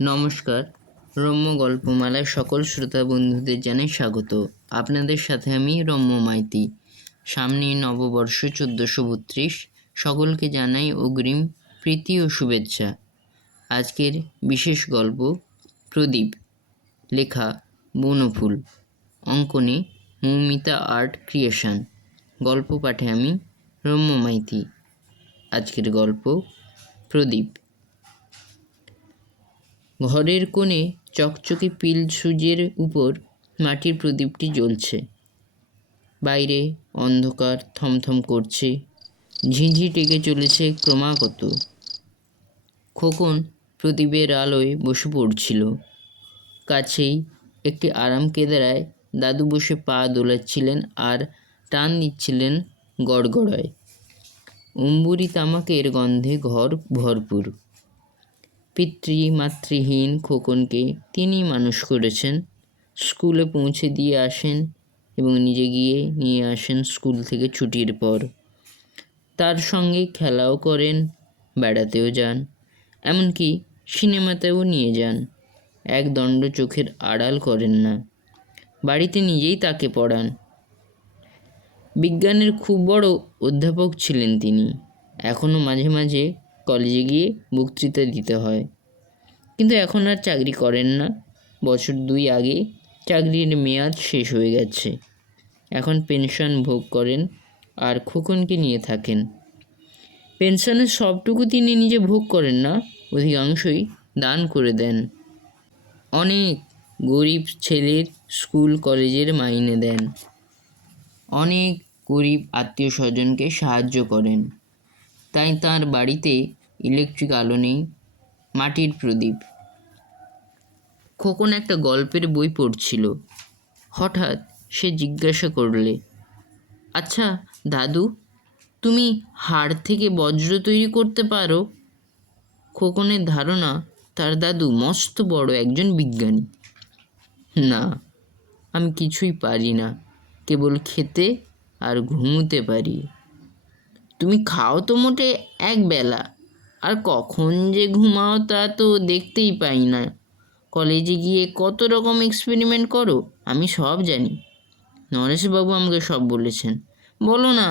নমস্কার। রম্য গল্পমালায় সকল শ্রোতা বন্ধুদের জানাই স্বাগত। আপনাদের সাথে আমি রম্য মাইতি। সামনে নববর্ষ 1432। সকলকে জানাই অগ্রিম প্রীতি ও শুভেচ্ছা। আজকের বিশেষ গল্প প্রদীপ, লেখা বনফুল, অঙ্কনে মৌমিতা আর্ট ক্রিয়েশন। গল্প পাঠে আমি রম্য মাইতি। আজকের গল্প প্রদীপ। ঘরের কোণে চকচকে পিল সুজের উপর মাটির প্রদীপটি জ্বলছে। বাইরে অন্ধকার থমথম করছে, ঝিঁঝি টেকে চলেছে ক্রমাগত। খোকন প্রদীপের আলোয় বসে পড়ছিল। কাছেই একটি আরাম কেদারায় দাদু বসে পা দোলাচ্ছিলেন আর টান দিচ্ছিলেন গড়গড়ায়। অম্বুরি তামাকের গন্ধে ঘর ভরপুর। পিতৃমাতৃহীন খোকনকে তিনি মানুষ করেছেন। স্কুলে পৌঁছে দিয়ে আসেন এবং নিজে গিয়ে নিয়ে আসেন স্কুল থেকে ছুটির পর। তার সঙ্গে খেলাও করেন, বেড়াতেও যান, এমনকি সিনেমাতেও নিয়ে যান। এক দণ্ড চোখের আড়াল করেন না। বাড়িতে নিজেই তাকে পড়ান। বিজ্ঞানের খুব বড় অধ্যাপক ছিলেন তিনি। এখনও মাঝে মাঝে কলেজে গিয়ে বক্তৃতা দিতে হয়, কিন্তু এখন আর চাকরি করেন না। বছর 2 আগে চাকরির মেয়াদ শেষ হয়ে গেছে। এখন পেনশন ভোগ করেন আর খোকনকে নিয়ে থাকেন। পেনশনের সবটুকু তিনি নিজে ভোগ করেন না, অধিকাংশই দান করে দেন। অনেক গরিব ছেলের স্কুল কলেজের মাইনে দেন। অনেক গরিব আত্মীয় স্বজনকে সাহায্য করেন। তাই তার বাড়িতে ইলেকট্রিক আলো নেই, মাটির প্রদীপ। খোকন একটা গল্পের বই পড়ছিল। হঠাৎ সে জিজ্ঞাসা করলে, আচ্ছা দাদু, তুমি হাড় থেকে বজ্র তৈরি করতে পারো? খোকনের ধারণা তার দাদু মস্ত বড় একজন বিজ্ঞানী। না, আমি কিছুই পারি না, কেবল খেতে আর ঘুমোতে পারি। তুমি খাও তো মোটে এক বেলা, আর কখন যে ঘুমাও তা তো দেখতেই পাই না। কলেজে গিয়ে কত রকম এক্সপেরিমেন্ট করো, আমি সব জানি। নরেশবাবু আমাকে সব বলেছেন। বলো না,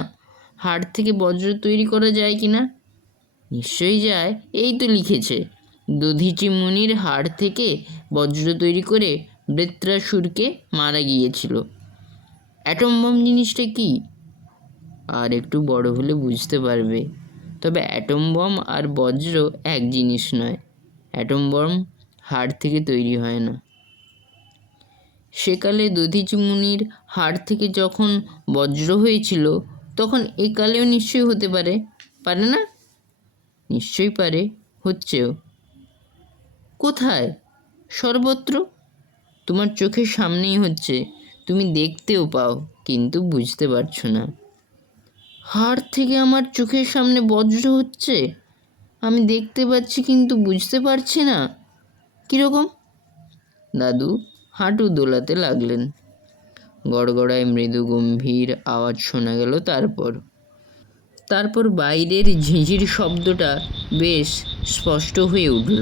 হাড় থেকে বজ্র তৈরি করা যায় কি না? নিশ্চয়ই যায়, এই তো লিখেছে, দধিচি মুনির হাড় থেকে বজ্র তৈরি করে বৃত্রাসুরকে মারা গিয়েছিল। অ্যাটম বম জিনিসটা কি? আর একটু বড় হলে বুঝতে পারবে। তবে অ্যাটম বম আর বজ্র এক জিনিস নয়। অ্যাটম বম হাড় থেকে তৈরি হয় না। সেকালে দধিচি মুনির হাড় থেকে যখন বজ্র হয়েছিল, তখন একালেও নিশ্চয়ই হতে পারে, পারে না? নিশ্চয়ই পারে, হচ্ছেও। কোথায়? সর্বত্র। তোমার চোখের সামনেই হচ্ছে, তুমি দেখতেও পাও, কিন্তু বুঝতে পারছো না। হাড় থেকে আমার চোখের সামনে বজ্র হচ্ছে, আমি দেখতে পাচ্ছি কিন্তু বুঝতে পারছি না। কীরকম? দাদু হাঁটু দোলাতে লাগলেন। গড়গড়ায় মৃদু গম্ভীর আওয়াজ শোনা গেল। তারপর বাইরের ঝিঁঝির শব্দটা বেশ স্পষ্ট হয়ে উঠল।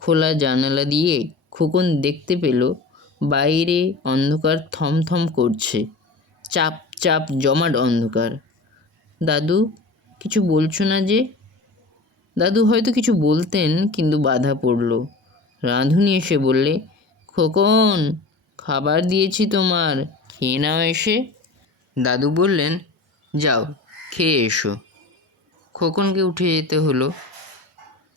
খোলা জানালা দিয়ে খোকন দেখতে পেল বাইরে অন্ধকার থমথম করছে, চাপ চাপ জমাট অন্ধকার। দাদু, কিছু বলছো না যে? দাদু হয়তো কিছু বলতেন, কিন্তু বাধা পড়ল। রাঁধুনি এসে বললে, খোকন, খাবার দিয়েছি তোমার, খেয়ে নাও এসে। দাদু বললেন, যাও খেয়ে এসো। খোকনকে উঠে যেতে হলো।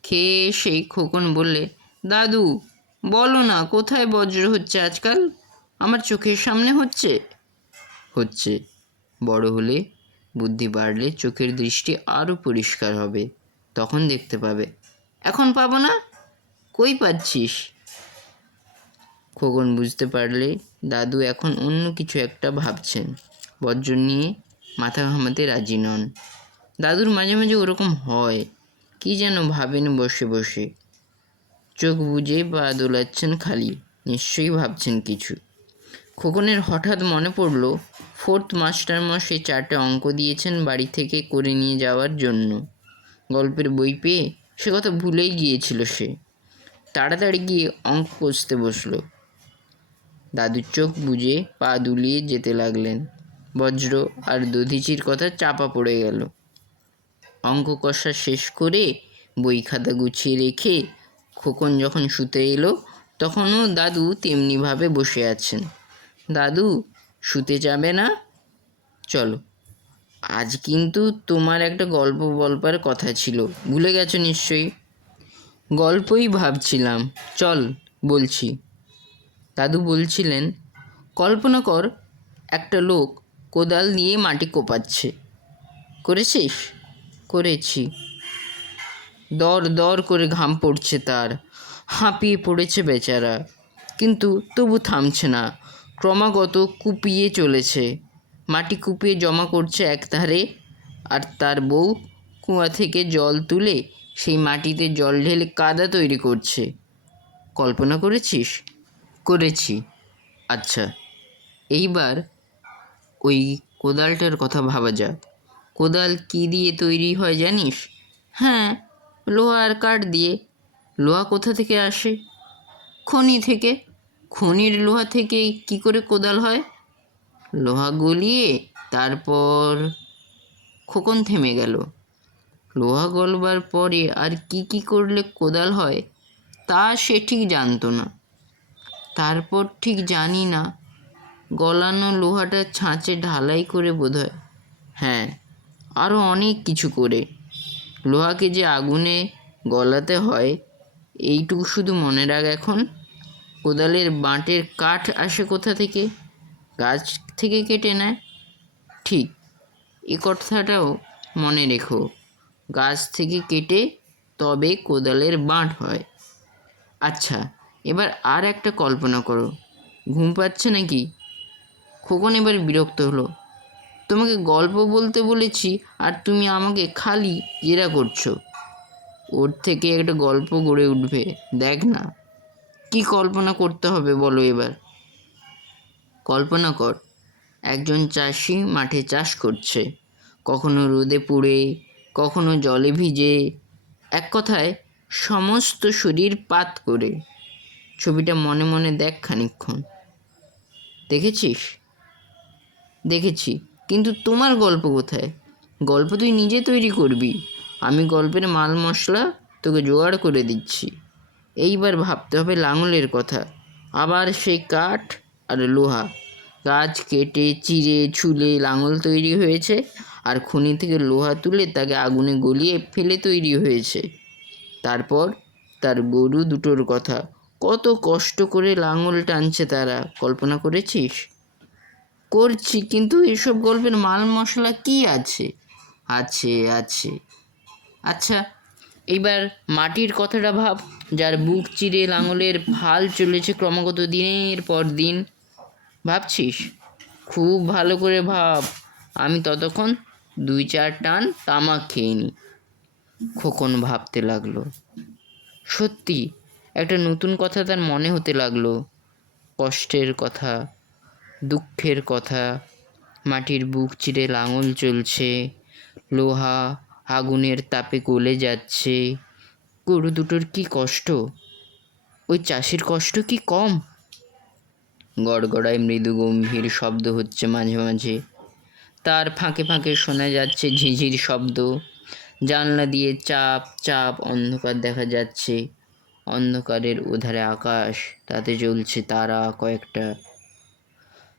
খেয়ে এসেই খোকন বললে, দাদু বলো না, কোথায় বজ্র হচ্ছে আজকাল? আমার চোখের সামনে হচ্ছে। হচ্ছে। বড় হলে, বুদ্ধি বাড়লে চোখের দৃষ্টি আরও পরিষ্কার হবে, তখন দেখতে পাবে। এখন পাবো না? কই পাচ্ছিস? খোকন বুঝতে পারলে দাদু এখন অন্য কিছু একটা ভাবছেন। বজ্র নিয়ে মাথা ঘামাতে রাজি নন। দাদুর মাঝে মাঝে ওরকম হয়, কি যেন ভাবেন বসে বসে। চোখ বুজে পা দোলাচ্ছেন খালি, নিশ্চয়ই ভাবছেন কিছু। খোকনের হঠাৎ মনে পড়ল, 4th মাস্টারমশাই 4টে অঙ্ক দিয়েছেন বাড়ি থেকে করে নিয়ে যাওয়ার জন্য। গল্পের বই পেয়ে সে কথা ভুলেই গিয়েছিল সে। তাড়াতাড়ি গিয়ে অঙ্ক কষতে বসলো। দাদু চোখ বুজে পা দুলিয়ে যেতে লাগলেন। বজ্র আর দধিচির কথা চাপা পড়ে গেল। অঙ্ক কষা শেষ করে বই খাতা গুছিয়ে রেখে খোকন যখন শুতে এলো, তখনও দাদু তেমনিভাবে বসে আছেন। দাদু, শুতে যাবে না? চলো, আজ কিন্তু তোমার একটা গল্প বলবার কথা ছিল, ভুলে গেছো নিশ্চয়ই। গল্পই ভাবছিলাম, চল বলছি। দাদু বলছিলেন, কল্পনা কর একটা লোক কোদাল দিয়ে মাটি কোপাচ্ছে। করেছিস? করেছি। দর দর করে ঘাম পড়ছে তার, হাঁপিয়ে পড়েছে বেচারা, কিন্তু তবু থামছে না, ক্রমাগত কুপিয়ে চলেছে। মাটি কুপিয়ে জমা করছে একধারে, আর তার বউ কুয়া থেকে জল তুলে সেই মাটিতে জল ঢেলে কাদা তৈরি করছে। কল্পনা করেছিস? করেছি। আচ্ছা, এইবার ওই কোদালটার কথা ভাবা যাক। কোদাল কী দিয়ে তৈরি হয় জানিস? হ্যাঁ, লোহা আর কাঠ দিয়ে। লোহা কোথা থেকে আসে? খনি থেকে। খনির লোহা থেকে কি করে কোদাল হয়? লোহা গলিয়ে তারপর। খোকন থেমে গেল। লোহা গলবার পরে আর কি করলে কোদাল হয় তা সে ঠিক জানতো না। তারপর ঠিক জানি না, গলানো লোহাটা ছাঁচে ঢালাই করে বোধহয়। হ্যাঁ, আরও অনেক কিছু করে। লোহাকে যে আগুনে গলাতে হয় এইটুকু শুধু মনে রাখ এখন। কোদালের বাঁটের কাঠ আসে কোথা থেকে? গাছ থেকে কেটে নেয়। ঠিক, এ কথাটাও মনে রেখো, গাছ থেকে কেটে তবে কোদালের বাঁট হয়। আচ্ছা, এবার আর একটা কল্পনা করো। ঘুম পাচ্ছে নাকি? খোকন এবার বিরক্ত হলো। তোমাকে গল্প বলতে বলেছি আর তুমি আমাকে খালি জেরা করছো। ওর থেকে একটা গল্প গড়ে উঠবে, দেখ না। কি কল্পনা করতে হবে বলো এবার? কল্পনা কর, একজন চাষি মাঠে চাষ করছে, কখনো রোদে পুড়ে, কখনো জলে ভিজে, এক কথায় সমস্ত শরীর পাত করে। ছবিটা মনে মনে দেখ খানিকক্ষণ। দেখেছিস? দেখেছি, কিন্তু তোমার গল্প কোথায়? গল্প তুই নিজে তৈরি করবি, আমি গল্পের মাল মশলা তোকে জোগাড় করে দিচ্ছি। এইবার ভাবতে হবে লাঙলের কথা। আবার সেই কাঠ আর লোহা, গাছ কেটে চিরে ছুলে লাঙল তৈরি হয়েছে, আর খনি থেকে লোহা তুলে তাকে আগুনে গলিয়ে ফেলে তৈরি হয়েছে। তারপর তার গরু দুটোর কথা, কত কষ্ট করে লাঙল টানছে তারা, কল্পনা করেছিস? করছি, কিন্তু এসব গল্পের মাল মশলা কি আছে? আছে আছে। আচ্ছা, এইবার মাটির কথাটা ভাব, যার বুক চিরে লাঙলের ফাল চলেছে ক্রমাগত দিনের পর দিন। ভাবছিস? খুব ভালো করে ভাব, আমি ততক্ষণ 2-4 টান তামাক খেয়ে নিই। খোকন ভাবতে লাগলো। সত্যি একটা নতুন কথা তার মনে হতে লাগলো। কষ্টের কথা, দুঃখের কথা। মাটির বুক চিরে লাঙল চলছে, লোহা আগুনের তাপে গলে যাচ্ছে। গরু দুটোর কি কষ্ট, ওই চাষির কষ্ট কি কম? গড়গড়ায় মৃদু গম্ভীর শব্দ হচ্ছে মাঝে মাঝে, তার ফাঁকে ফাঁকে শোনা যাচ্ছে ঝিঝির শব্দ। জানলা দিয়ে চাপ চাপ অন্ধকার দেখা যাচ্ছে। অন্ধকারের ওধারে আকাশ, তাতে জ্বলছে তারা কয়েকটা।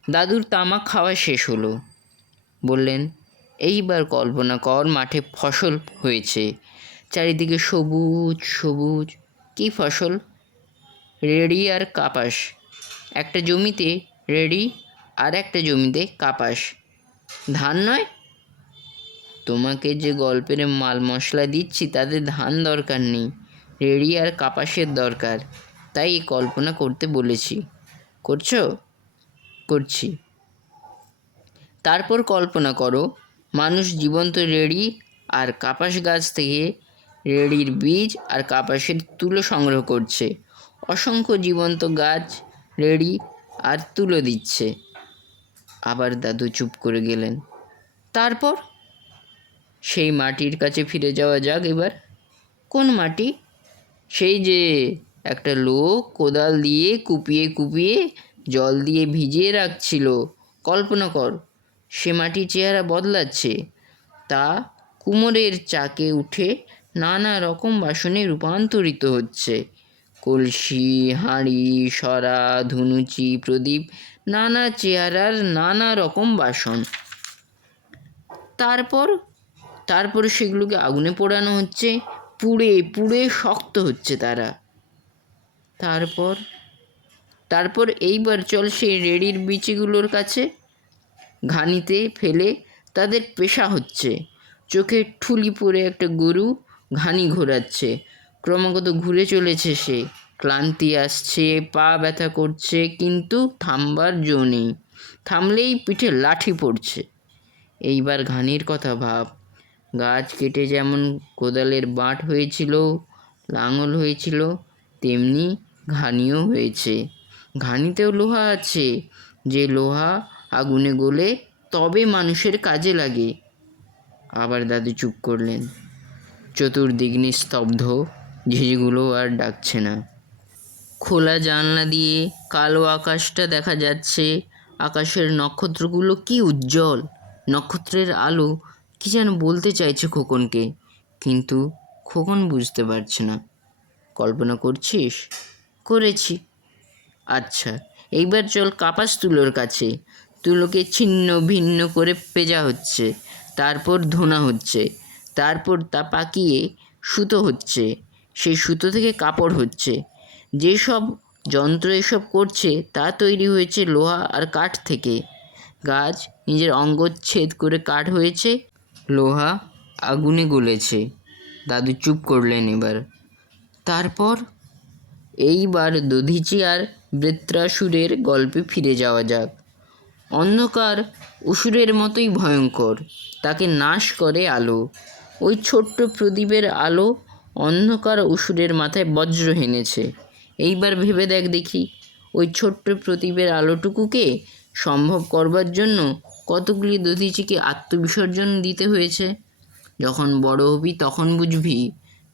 দাদুর তামাক খাওয়া শেষ হলো। বললেন, এইবার কল্পনা কর মাঠে ফসল হয়েছে, চারিদিকে সবুজ সবুজ। কী ফসল? রেড়ি আর কাপাস। একটা জমিতে রেড়ি আর একটা জমিতে কাপাস। ধান নয়? তোমাকে যে গল্পের মাল মশলা দিচ্ছি তাতে ধান দরকার নেই, রেড়ি আর কাপাসের দরকার, তাই কল্পনা করতে বলেছি। করছো? করছি। তারপর কল্পনা করো, মানুষ জীবন্ত রেড়ি আর কাপাস গাছ থেকে রেড়ির বীজ আর কাপাসের তুলো সংগ্রহ করছে। অসংখ্য জীবন্ত গাছ রেড়ি আর তুলো দিচ্ছে। আবার দাদু চুপ করে গেলেন। তারপর? সেই মাটির কাছে ফিরে যাওয়া যাক এবার। কোন মাটি? সেই যে একটা লোক কোদাল দিয়ে কুপিয়ে কুপিয়ে জল দিয়ে ভিজিয়ে রাখছিল। কল্পনা কর, সে মাটির চেহারা বদলাচ্ছে। তা কুমোরের চাকে উঠে নানা রকম বাসনে রূপান্তরিত হচ্ছে। কলসি, হাঁড়ি, সরা, ধুনুচি, প্রদীপ, নানা চেহারার নানা রকম বাসন। তারপর তারপর সেগুলোকে আগুনে পোড়ানো হচ্ছে, পুড়ে পুড়ে শক্ত হচ্ছে তারা। তারপর এইবার চল সেই রেড়ির বিচিগুলোর কাছে। ঘানিতে ফেলে তাদের পেশা হচ্ছে। চোখে ঠুলি পরে একটা গরু ঘানি ঘোরাচ্ছে। ক্রমাগত ঘুরে চলেছে সে। ক্লান্তি আসছে, পা ব্যথা করছে, কিন্তু থামবার জো নেই। থামলেই পিঠে লাঠি পড়ছে। এইবার ঘানির কথা ভাব। গাছ কেটে যেমন কোদালের বাঁট হয়েছিল, লাঙল হয়েছিল, তেমনি ঘানিও হয়েছে। ঘানিতেও লোহা আছে, যে লোহা আগুনে গলে তবে মানুষের কাজে লাগে। আবার দাদু চুপ করলেন। চতুর্দিক নিস্তব্ধ, ঝিঁঝিগুলো আর ডাকছে না। খোলা জানলা দিয়ে কালো আকাশটা দেখা যাচ্ছে। আকাশের নক্ষত্রগুলো কি উজ্জ্বল! নক্ষত্রের আলো কি যেন বলতে চাইছে খোকনকে, কিন্তু খোকন বুঝতে পারছে না। কল্পনা করছিস? করেছি। আচ্ছা, এইবার চল কাপাস তুলোর কাছে। তুলোকে ছিন্ন ভিন্ন করে পেঁজা হচ্ছে, তারপর ধোনা হচ্ছে, তারপর তা পাকিয়ে সুতো হচ্ছে, সেই সুতো থেকে কাপড় হচ্ছে। যেসব যন্ত্র এসব করছে তা তৈরি হয়েছে লোহা আর কাঠ থেকে। গাছ নিজের অঙ্গচ্ছেদ করে কাঠ হয়েছে, লোহা আগুনে গলেছে। দাদু চুপ করলেন এবার। তারপর এইবার দধিচি আর বৃত্রাসুরের গল্পে ফিরে যাওয়া যাক। অন্ধকার অসুরের মতোই ভয়ঙ্কর, তাকে নাশ করে আলো। ওই ছোট্ট প্রদীপের আলো অন্ধকার অসুরের মাথায় বজ্র হেনেছে। এইবার ভেবে দেখ দেখি, ওই ছোট্ট প্রদীপের আলোটুকুকে সম্ভব করবার জন্য কতগুলি দধিচিকে আত্মবিসর্জন দিতে হয়েছে। যখন বড় হবি তখন বুঝবি,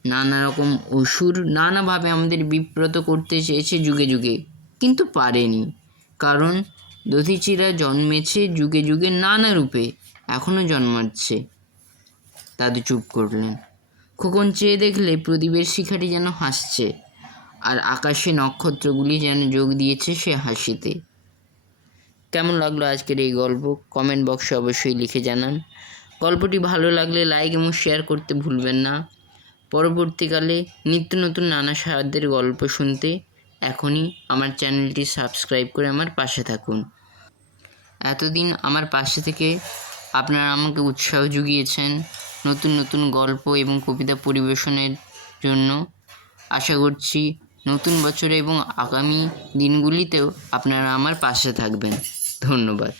নানা রকম অসুর নানাভাবে আমাদের বিব্রত করতে চেয়েছে যুগে যুগে, কিন্তু পারেনি। কারণ দধিচিরা জন্মেছে যুগে যুগে নানা রূপে, এখনও জন্মাচ্ছে। দাদু চুপ করলেন। খোকন চেয়ে দেখলে প্রদীপের শিখাটি যেন হাসছে, আর আকাশে নক্ষত্রগুলি যেন যোগ দিয়েছে সে হাসিতে। কেমন লাগলো আজকের এই গল্প? কমেন্ট বক্সে অবশ্যই লিখে জানান। গল্পটি ভালো লাগলে লাইক এবং শেয়ার করতে ভুলবেন না। পরবর্তীকালে নিত্য নতুন নানা সাহায্যের গল্প শুনতে এখনই আমার চ্যানেলটি সাবস্ক্রাইব করে আমার পাশে থাকুন। এতদিন আমার পাশে থেকে আপনারা আমাকে উৎসাহ জুগিয়েছেন নতুন নতুন গল্প এবং কবিতা পরিবেশনের জন্য। আশা করছি নতুন বছরে এবং আগামী দিনগুলিতেও আপনারা আমার পাশে থাকবেন। ধন্যবাদ।